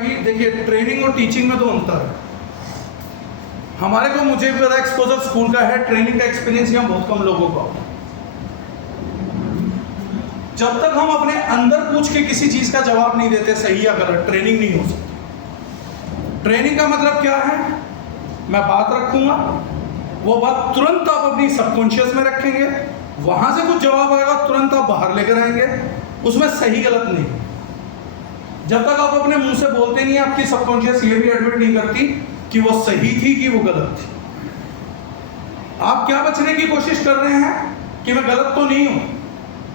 आएगी। देखिए ट्रेनिंग और टीचिंग में तो अंतर है। हमारे को मुझे पता एक्सपोजर स्कूल का है, ट्रेनिंग का एक्सपीरियंस यहाँ बहुत कम लोगों का होगा। जब तक हम अपने अंदर पूछ के किसी चीज का जवाब नहीं देते सही या गलत, ट्रेनिंग नहीं हो सकती। ट्रेनिंग का मतलब क्या है? मैं बात रखूंगा, वो बात तुरंत आप अपनी सबकॉन्शियस में रखेंगे, वहां से कुछ जवाब आएगा तुरंत आप बाहर लेकर आएंगे, उसमें सही गलत नहीं। जब तक आप अपने मुंह से बोलते नहीं, आपकी सबकॉन्शियस ये भी एडमिट नहीं करती कि वो सही थी कि वो गलत थी। आप क्या बचने की कोशिश कर रहे हैं कि मैं गलत तो नहीं हूं,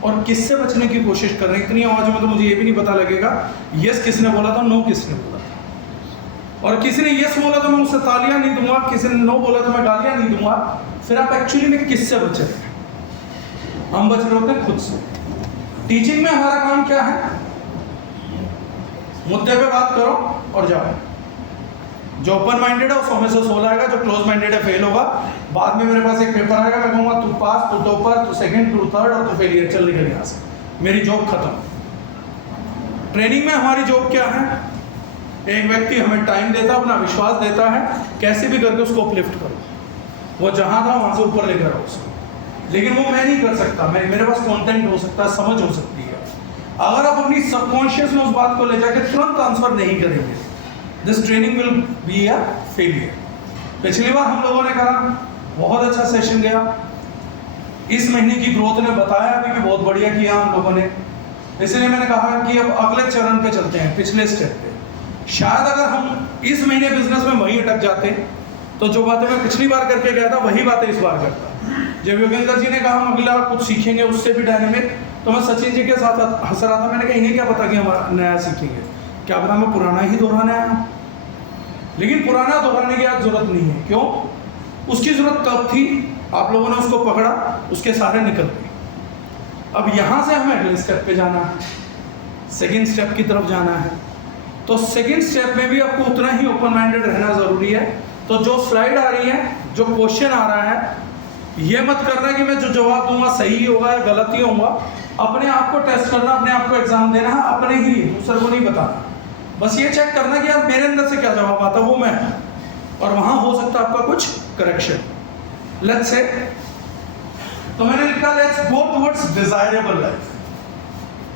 और किससे बचने की कोशिश कर रहे हैं? इतनी आवाज में तो मुझे ये भी नहीं पता लगेगा यस किसने बोला था, नो किसने बोला था। और किसी ने यस बोला तो मैं उससे तालियां नहीं दूंगा, किसी ने नो बोला तो मैं गालियां नहीं दूंगा। फिर आप एक्चुअली में किससे बच रहे हैं? हम बच रहे होते हैं खुद से। टीचिंग में हमारा काम क्या है? मुद्दे पे बात करो और जाओ। जो ओपन माइंडेड है उसमें से 16 आएगा, जो क्लोज माइंडेड है फेल होगा। बाद में मेरे पास एक पेपर आएगा, मैं कहूँगा तू पास, तू टॉपर, तू सेकंड, तू थर्ड और तू फेलियर, चल निकल यहाँ से, मेरी जॉब खत्म। ट्रेनिंग में हमारी जॉब क्या है? एक व्यक्ति हमें टाइम देता है, अपना विश्वास देता है, कैसे भी करके उसको अपलिफ्ट करो, वो जहाँ था वहाँ से ऊपर लेकर आओ उसको। लेकिन वो मैं नहीं कर सकता, मेरे पास कंटेंट हो सकता है, समझ हो सकती है। अगर आप अपनी सबकॉन्शियस में उस बात को ले जाकर तुरंत आंसर नहीं करेंगे, this training will be a failure. पिछली बार हम लोगों ने करा, बहुत अच्छा सेशन गया। इस महीने की ग्रोथ ने बताया भी कि बहुत बढ़िया किया हम लोगों ने, इसलिए मैंने कहा कि अब अगले चरण पे चलते हैं, पिछले स्टेप पे। शायद अगर हम इस महीने बिजनेस में वहीं अटक जाते तो जो बातें मैं पिछली बार करके गया था वही बातें इस बार करता। जब योगेंद्र जी ने कहा हम अगला कुछ सीखेंगे उससे भी डायनेमिक, तो मैं सचिन जी के साथ हंस रहा था। मैंने कहा इन्हें क्या पता कि हम नया सीखेंगे, क्या पता मैं पुराना ही दोहराने आया। लेकिन पुराना दोहराने की आज जरूरत नहीं है। क्यों? उसकी जरूरत कब थी? आप लोगों ने उसको पकड़ा, उसके सारे निकल गए। अब यहां से हमें अगले स्टेप पे जाना है, सेकेंड स्टेप की तरफ जाना है। तो सेकेंड स्टेप में भी आपको उतना ही ओपन माइंडेड रहना जरूरी है। तो जो स्लाइड आ रही है, जो क्वेश्चन आ रहा है, ये मत करना कि मैं जो जवाब दूंगा सही होगा या गलत ही होगा। अपने आप को टेस्ट करना, अपने आप को एग्जाम देना है, अपने ही, दूसरे को नहीं बताना। बस ये चेक करना कि यार मेरे अंदर से क्या जवाब आता है वो मैं, और वहां हो सकता है आपका कुछ करेक्शन। लेट्स से, तो मैंने लिखा let's go towards desirable life.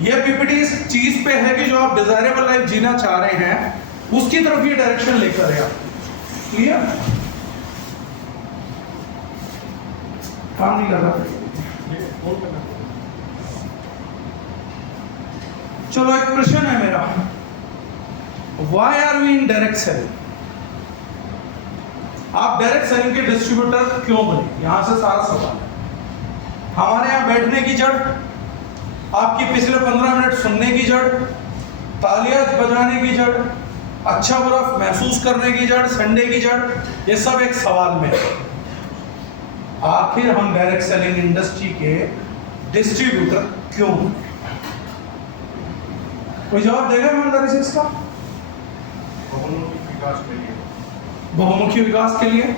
ये पीपीटी इस चीज पे है कि जो आप डिजायरेबल लाइफ जीना चाह रहे हैं उसकी तरफ ये डायरेक्शन लेकर है। आप क्लियर? काम नहीं कर रहा। चलो एक प्रश्न है मेरा, why are we in direct selling? आप डायरेक्ट सेलिंग के डिस्ट्रीब्यूटर क्यों बने? यहां से सारा सवाल है। हमारे यहां बैठने की जड़, आपकी पिछले 15 मिनट सुनने की जड़, तालियां बजाने की जड़, अच्छा बुरा महसूस करने की जड़, संडे की जड़, ये सब एक सवाल में है। आखिर हम डायरेक्ट सेलिंग इंडस्ट्री के डिस्ट्रीब्यूटर क्यों? कोई जवाब देगा ईमानदारी से इसका? बहुमुखी विकास के लिए। बहुमुखी विकास के लिए।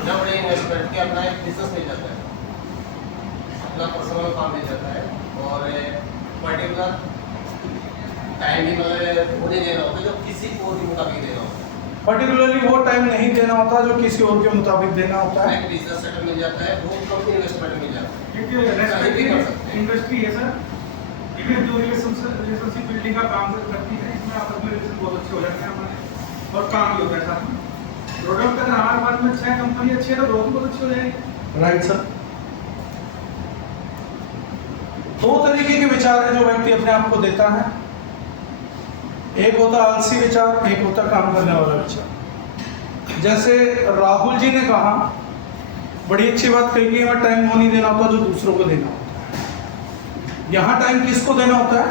जब इन्वेस्टमेंट के अपना एक बिजनेस मिल जाता है, अपना पर्सनल काम मिल जाता है, और पर्टिकुलर टाइम भी मतलब वो नहीं देना होता जो किसी को भी मुताबिक देना होता है। पर्टिकुलरली वो टाइम नहीं देना होता जो किसी और के मुताबिक देना होता है। एक बिजनेस सेटअप मिल जाता है, वो कम इन्वेस्टमेंट मिल जाता है। इंडस्ट्री है सर, ये जो रिलेशनशिप बिल्डिंग का काम करती है, इसमें आपस में रिलेशन बहुत अच्छे हो जाते हैं हमारे, और काम भी होता है साथ में। प्रोडक्ट अगर हमारे पास में अच्छा है, कंपनी अच्छी है, तो ग्रोथ बहुत अच्छी हो जाएगी। Right sir. दो तरीके के विचार है जो व्यक्ति अपने आप को देता है। एक होता आलसी विचार, एक होता काम करने वाला विचार। जैसे राहुल जी ने कहा, बड़ी अच्छी बात कही कि हमें टाइम वो नहीं देना होता जो दूसरों को देना होता है। यहाँ टाइम किसको देना होता है?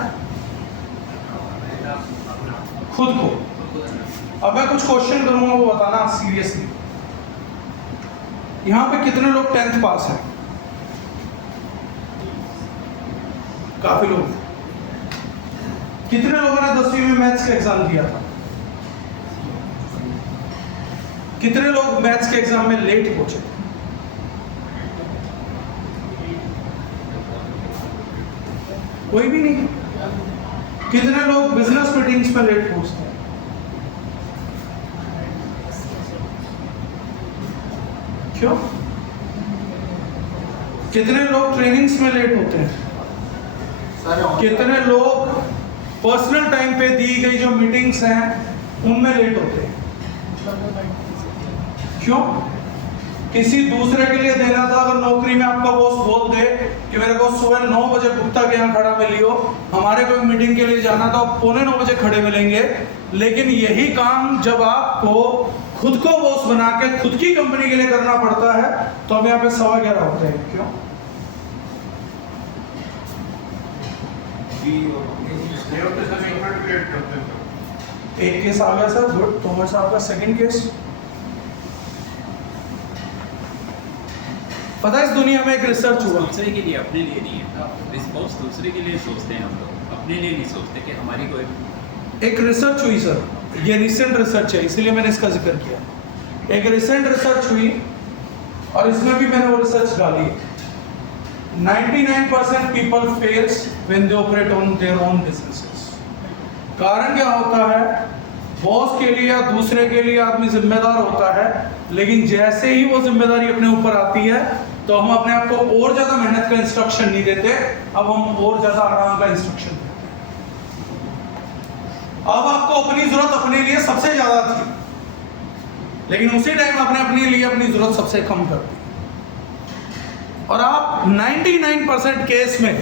खुद को। अब मैं कुछ क्वेश्चन करूंगा, वो बताना सीरियसली। यहाँ पे कितने लोग 10th पास हैं? काफी लोग। कितने लोगों ने 10वीं में मैथ्स का एग्जाम दिया था? कितने लोग मैथ्स के एग्जाम में लेट पहुंचे? कोई भी नहीं। कितने लोग बिजनेस मीटिंग्स में लेट पहुंचते हैं? क्यों? कितने लोग ट्रेनिंग्स में लेट होते हैं? कितने लोग पर्सनल टाइम पे दी गई जो मीटिंग्स हैं उनमें लेट होते हैं? क्यों? किसी दूसरे के लिए देना था। अगर नौकरी में आपका बॉस बोल दे कि मेरे को सुबह 9 बजे गुप्ता के यहाँ खड़ा मिलियो, हमारे को मीटिंग के लिए जाना था, 8:45 बजे खड़े मिलेंगे, लेकिन यही काम जब आपको खुद को बॉस बना के खुद की कंपनी के लिए करना पड़ता है तो हम यहाँ पे 11:15 होते हैं। क्यों? एक केस आ गया सर, गुड, तोमर साहब का सेकंड केस। पता है इस दुनिया में एक रिसर्च हुआ, दूसरे के लिए, अपने लिए नहीं है। रिस्पॉन्स दूसरे के लिए सोचते हैं हम लोग, अपने लिए नहीं सोचते कि हमारी कोई। एक रिसर्च हुई सर, ये रिसेंट रिसर्च है इसलिए मैंने इसका जिक्र किया। एक रिसेंट रिसर्च हुई और इसमें भी मैंने वो रिसर्च डाली। 99% people fails when they operate on their own businesses. कारण क्या होता है? बॉस के लिए या दूसरे के लिए आदमी जिम्मेदार होता है, लेकिन जैसे ही वो जिम्मेदारी अपने ऊपर आती है तो हम अपने आप को और ज्यादा मेहनत का इंस्ट्रक्शन नहीं देते, अब हम और ज्यादा आराम का इंस्ट्रक्शन देते हैं। अब आपको अपनी जरूरत अपने लिए सबसे ज्यादा थी, लेकिन उसी टाइम आपने अपने लिए अपनी जरूरत सबसे कम कर दी। और आप 99% केस में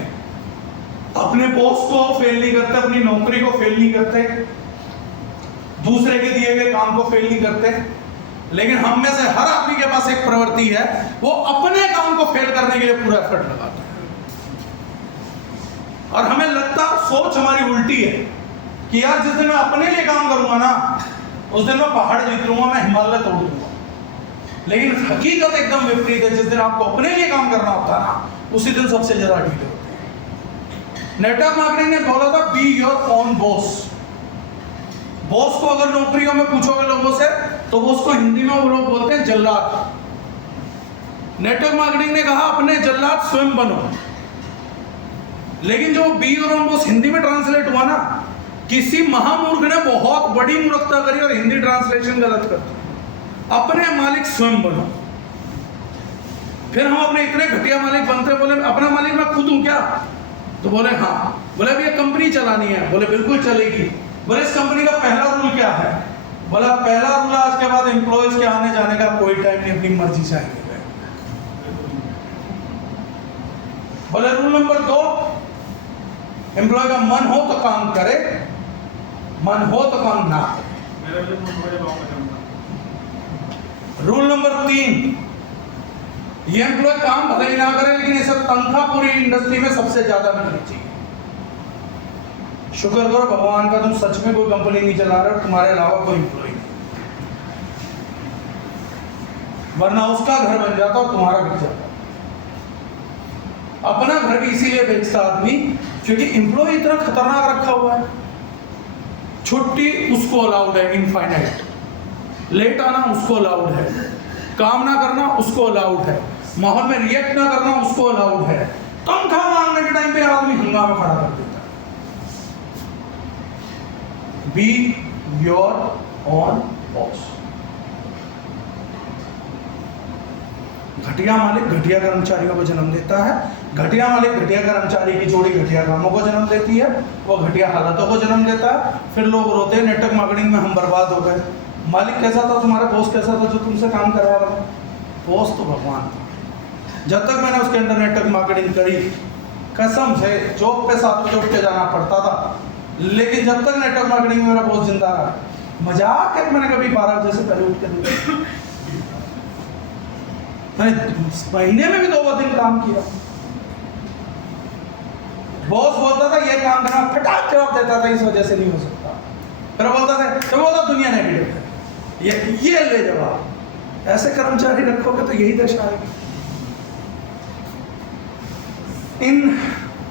अपने बॉस को फेल नहीं करते, अपनी नौकरी को फेल नहीं करते, दूसरे के दिए गए काम को फेल नहीं करते, लेकिन हम में से हर आदमी के पास एक प्रवृत्ति है, वो अपने काम को फेल करने के लिए पूरा एफर्ट लगाता है। और हमें लगता, सोच हमारी उल्टी है कि यार जिस दिन मैं अपने लिए काम करूंगा ना, उस दिन मैं पहाड़ जीत लूंगा, मैं हिमालय तोड़ दूंगा। लेकिन हकीकत एकदम विपरीत है। जिस दिन आपको अपने लिए काम करना होता है ना, उसी दिन सबसे ज्यादा ढीले होते हैं। नेटवर्क मार्केटिंग ने बोला था be your own boss. Boss को अगर नौकरियों में पूछोगे लोगों से तो बॉस को हिंदी में वो लोग बोलते हैं जल्लाद। नेटवर्क मार्केटिंग ने कहा अपने जल्लाद स्वयं बनो। लेकिन जो be your own boss Hindi में ट्रांसलेट हुआ ना, किसी महामूर्ख ने बहुत बड़ी मूर्खता करी और हिंदी ट्रांसलेशन गलत कर दी। अपने मालिक स्वयं बनो। फिर हम अपने इतने घटिया मालिक बनते हैं, बोले अपना मालिक मैं खुद हूं क्या? तो बोले हाँ। बोले अभी ये कंपनी चलानी है। बोले बिल्कुल चलेगी। बोले इस कंपनी का पहला रूल क्या है? बोला पहला रूल आज के बाद एम्प्लॉयज के आने जाने का कोई टाइम नहीं, अपनी मर्जी से आएंगे। बोले रूल नंबर 2, एम्प्लॉय का मन हो तो काम करे, मन हो तो काम ना करे। रूल नंबर 3, ये एम्प्लॉय काम भले ही ना करे, लेकिन इसे तनख्वाह पूरी इंडस्ट्री में सबसे ज्यादा मिलनी चाहिए। शुक्र करो भगवान का, तुम सच में कोई कंपनी नहीं चला रहे हो, तुम्हारे अलावा कोई एम्प्लॉय नहीं, वरना उसका घर बन जाता और तुम्हारा बिक जाता। अपना घर भी इसीलिए बेचता आदमी क्योंकि एम्प्लॉय इतना खतरनाक रखा हुआ है। छुट्टी उसको अलाउड है इनफाइनाइट, लेट आना उसको अलाउड है, काम ना करना उसको अलाउड है, माहौल में रिएक्ट ना करना उसको अलाउड है। तनख्वाह मांगने के टाइम पे आदमी हंगामा खड़ा कर देता है। Be your own boss. घटिया मालिक घटिया कर्मचारियों को जन्म देता है, घटिया मालिक घटिया कर्मचारी की जोड़ी घटिया कामों को जन्म देती है, वो घटिया हालतों को जन्म देता है। फिर लोग रोते हैं नेटवर्क मार्केटिंग में हम बर्बाद हो गए। मालिक कैसा था तुम्हारा? बॉस कैसा था जो तुमसे काम करवा रहा था? बॉस तो भगवान था। जब तक मैंने उसके अंदर नेटवर्क मार्केटिंग करी, कसम से जॉब पे 7 बजे उठ के जाना पड़ता था, लेकिन जब तक नेटवर्क मार्केटिंग में मेरा बॉस जिंदा रहा, मजाक है मैंने कभी 12 बजे से पहले उठ के दिया। मैंने महीने में भी 2 दिन काम किया। बॉस बोलता था ये काम करना, फटाक जवाब देता था इस वजह से नहीं हो सकता। फिर बोलता था तो बोलता दुनिया नेगेटिव है, ये ले जवाब। ऐसे कर्मचारी रखोगे तो यही दशा आएगी। इन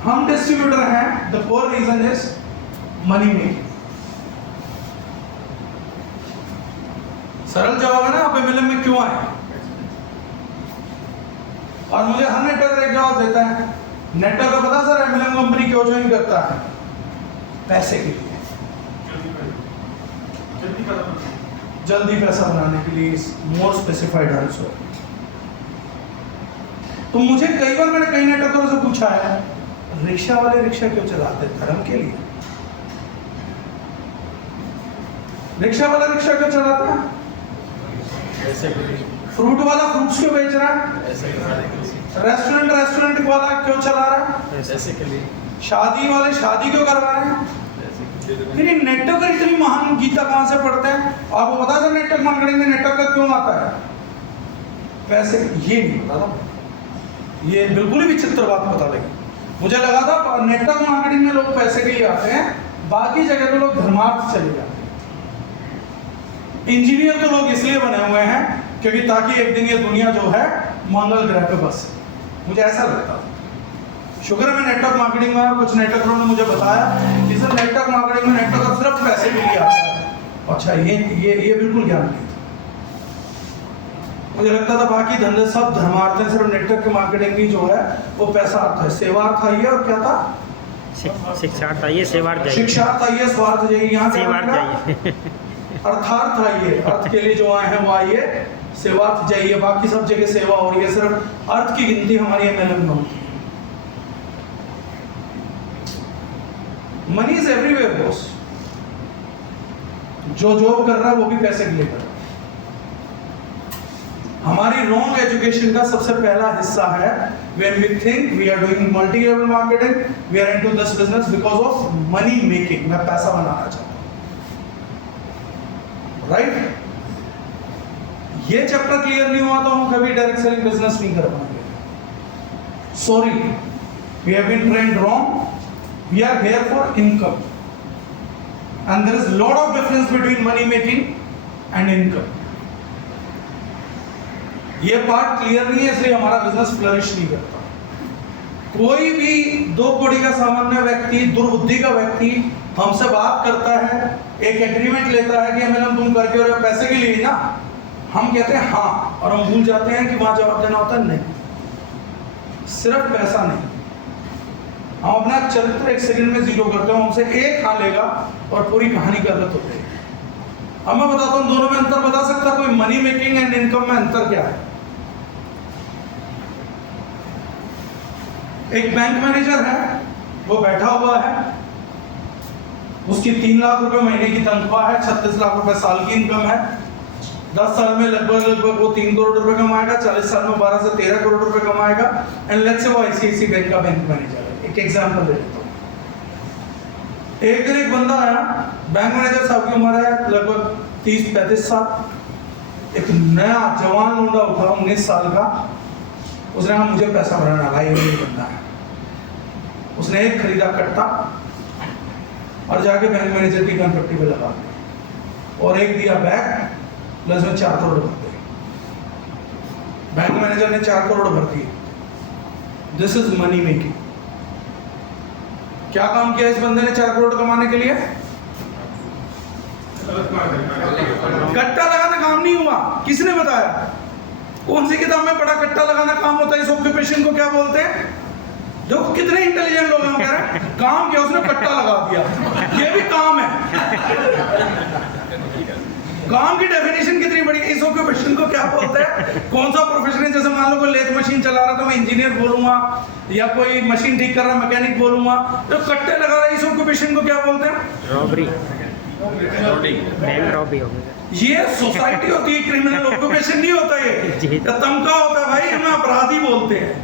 हम डिस्ट्रीब्यूटर हैं, the core reason is money making. सरल जवाब है ना, आप एमएलएम में क्यों आए? और मुझे हर नेटवर्क एक जवाब देता है। नेटवर्क को पता सर एमएलएम कंपनी क्यों क्यों ज्वाइन करता है? पैसे के लिए, जल्दी पैसा बनाने के लिए, मोर स्पेसिफाइड आंसर। तो मुझे कई बार मैंने कई नेटवर्करों से पूछा है, रिक्शा वाले रिक्शा क्यों चलाते हैं? धर्म के लिए। रिक्शा वाला रिक्शा क्यों चलाता है? फ्रूट वाला फ्रूट्स क्यों बेच रहा है? रेस्टोरेंट वाला क्यों चला रहा है? पैसे के लिए। शादी वाले शादी क्यों करवा रहे हैं? फिर ये नेटवर्कर इतनी महान गीता कहाँ से पढ़ते हैं? आपको पता है नेटवर्क मार्केटिंग में नेटवर्कर क्यों आता है? पैसे। ये नहीं पता था, ये बिल्कुल ही विचित्र बात पता लगी। मुझे लगा था नेटवर्क मार्केटिंग में लोग पैसे के लिए आते हैं, बाकी जगह पे लोग धर्मार्थ चले जाते हैं। इंजीनियर तो लोग इसलिए बने हुए हैं क्योंकि ताकि एक दिन ये दुनिया जो है मंगल ग्रह पे बसे, मुझे ऐसा लगता था। शुक्र है मैं नेटवर्क मार्केटिंग में, कुछ नेटवर्करों ने मुझे बताया कि सर नेटवर्क मार्केटिंग में नेटवर्क सिर्फ पैसे के लिए आता है। अच्छा, ये बिल्कुल ज्ञान नहीं था। मुझे लगता था बाकी धंधे सब धर्मार्थ हैं, सिर्फ नेटवर्क मार्केटिंग ही जो है वो पैसार्थ है, सेवार्थ है ये, और क्या था? शिक्षार्थ आइए, सेवार्थ जाइए। शिक्षार्थ आइए, स्वार्थ जाइए। यहाँ से सेवार्थ जाइए। अर्थार्थ आइए, अर्थ के लिए जो आए हैं वो आइए, सेवार्थ जाइए। बाकी सब जगह सेवा हो रही है, सिर्फ अर्थ की गिनती हमारी MLM में होती है। Money is everywhere boss. जो जॉब कर रहा है वो भी पैसे के लिए कर रहा है। हमारी रॉन्ग एजुकेशन का सबसे पहला हिस्सा है when we think we are doing multi-level marketing, we are into this business because of money making। मैं पैसा बनाना चाहता हूं, राइट? ये चैप्टर क्लियर नहीं हुआ तो हम कभी डायरेक्ट सेलिंग बिजनेस नहीं कर पाएंगे। Sorry, we have been trained wrong. We are here for income, and there is a lot of difference between money making and income। ये पार्ट क्लियर नहीं है, इसलिए हमारा बिजनेस फ्लरिश नहीं करता। कोई भी 2 कौड़ी का सामान्य व्यक्ति, दुर्बुद्धि का व्यक्ति हमसे बात करता है, एक एग्रीमेंट लेता है कि MLM तुम करके और पैसे के लिए ना, हम कहते हैं हाँ, और हम भूल जाते हैं कि वहां जवाब देना होता है नहीं। सिर्फ पैसा नहीं, हम अपना चरित्र 1 सेकंड में जीरो करते हैं। हमसे एक हाँ लेगा और पूरी कहानी गलत हो जाएगी। अब मैं बताता हूं दोनों में अंतर। बता सकता कोई मनी मेकिंग एंड इनकम में अंतर क्या है? एक बैंक मैनेजर है, वो बैठा हुआ है, उसकी 3 लाख रुपए महीने की तनख्वाह है, 36 लाख रुपए साल की इनकम है। 10 साल में लगभग वो 3 करोड़ रुपए कमाएगा, 40 साल में 12 से 13 करोड़ रुपए कमाएगा। एंड लेट्स से वो ICICI बैंक का बैंक मैनेजर है। एक एग्जांपल दे देता हूं। एक दिन एक बंदा आया, बैंक मैनेजर साहब की उम्र है लगभग 30-35 साल। एक नया जवान लौंडा उठा 19 साल का, उसने कहा मुझे पैसा बनाना भाई, ये बंदा है। उसने एक खरीदा कट्टा और जाके बैंक मैनेजर की गनपट्टी पे लगा दिया, और एक दिया बैग, प्लस में 4 करोड़ भर दिए। बैंक मैनेजर ने 4 करोड़ भर दिए। This is money making. क्या काम किया इस बंदे ने 4 करोड़ कमाने के लिए? कट्टा लगाना काम नहीं हुआ। किसने बताया? कौन सी किताब में पढ़ा कट्टा लगाना काम होता है? इस ऑक्यूपेशन को क्या बोलते हैं? देखो कितने इंटेलिजेंट लोग हम कह रहे हैं काम किया उसने, कट्टा लगा दिया। ये भी काम है। काम की डेफिनेशन कितनी बड़ी है। इस ऑक्यूपेशन को क्या बोलते हैं? कौन सा प्रोफेशन है? जैसे मान लो कोई लेथ मशीन चला रहा तो मैं इंजीनियर बोलूंगा, या कोई मशीन ठीक कर रहा मैकेनिक बोलूंगा। तो कट्टे लगा रहा है, इस ऑक्यूपेशन को क्या बोलते हैं? रॉबरी, बैंक रॉबरी हो गया। ये सोसाइटी होती है, क्रिमिनल ऑक्यूपेशन नहीं होता ये। तमका होता है भाई, हमें अपराधी बोलते हैं।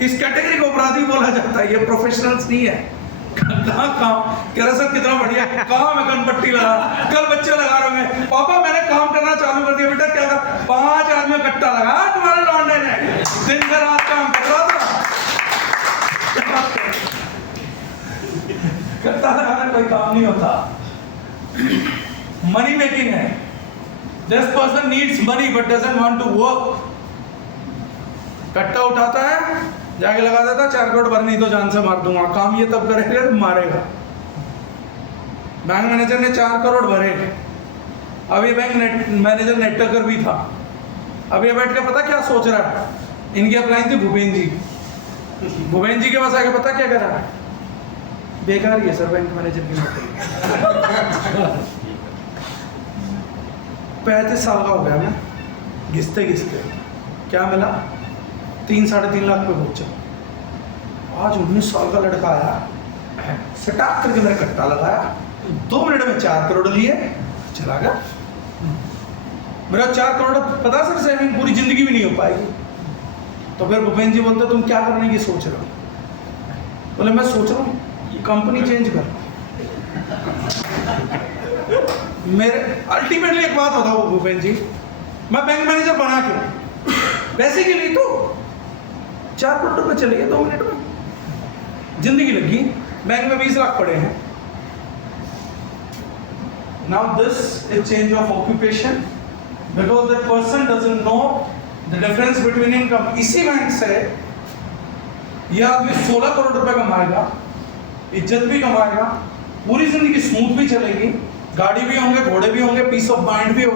इस कैटेगरी को अपराधी बोला जाता है, ये प्रोफेशनल्स नहीं है। कहाँ काम कह रहा सर कितना बढ़िया काम है, गनपट्टी लगा। कल बच्चे लगा रहे हैं, पापा मैंने काम करना चालू कर दिया। बेटा क्या कर? 5 आदमी कट्टा लगा तुम्हारे लौंडे ने, दिन भर रात काम कर रहा था। कट्टा लगाना कोई काम नहीं होता, मनी मेकिंग है। This person needs money but doesn't want to work. कट्टा उठाता है, जाके लगा देता, 4 करोड़ भर, नहीं तो जान से मार दूंगा। काम ये तब करेगा मारेगा। बैंक मैनेजर ने 4 करोड़ भरे। अब ये बैंक मैनेजर नेटवर्कर भी था। अब ये बैठ के पता क्या सोच रहा है? इनकी अपलाइन थी भूपेन जी। भूपेन जी के पास आके पता क्या कर रहा है? बेकार ही है सर बैंक मैनेजर की नौकरी। 35 साल का हो गया मैं, घिसते घिसते क्या मिला, 3-3.5 लाख पे पहुंचा। आज 19 साल का लड़का आया, सटाक करके मेरा कट्टा लगाया, 2 मिनट में 4 करोड़ लिए, चला गया। मेरा 4 करोड़ पता सर सेविंग पूरी जिंदगी भी नहीं हो पाएगी। तो फिर भूपेंद्र जी बोलते तुम क्या करने की सोच रहे हो? बोले मैं सोच रहा हूँ कंपनी चेंज कर। मेरे अल्टीमेटली एक बात बताओ भूपेंद्र जी, मैं बैंक मैनेजर बना क्यों? पैसे के लिए। तो 4 करोड़ रुपए चले गए 2 मिनट में, जिंदगी लगी। बैंक में 20 लाख पड़े हैं। Now this is change of occupation because that person doesn't know the difference between income. इसी बैंक से यह आदमी 16 करोड़ रुपए कमाएगा, इज्जत भी कमाएगा, पूरी जिंदगी स्मूथ भी चलेगी, गाड़ी भी होंगे, घोड़े भी होंगे, पीस ऑफ माइंड भी होगा।